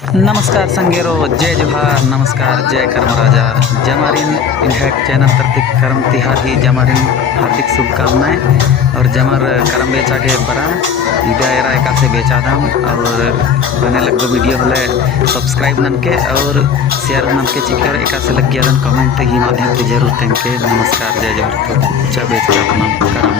नमस्कार संगेरो, जय जोहार, नमस्कार, जय कर्म राजा। जमारिन इनहैक चैनल तरफ कर्म तिहार ही जमारिन हार्दिक शुभकामनाएं। और जमर करम बेचा के बरा इदा एरा एका से बेचा दाम और बने लग वीडियो हले सब्सक्राइब नन के और शेयर नन के चिकर एका से लग गया कमेंट ही माध्यम से जरूर थैंक के। नमस्कार, जय जोहार। तो चा बेच का करम।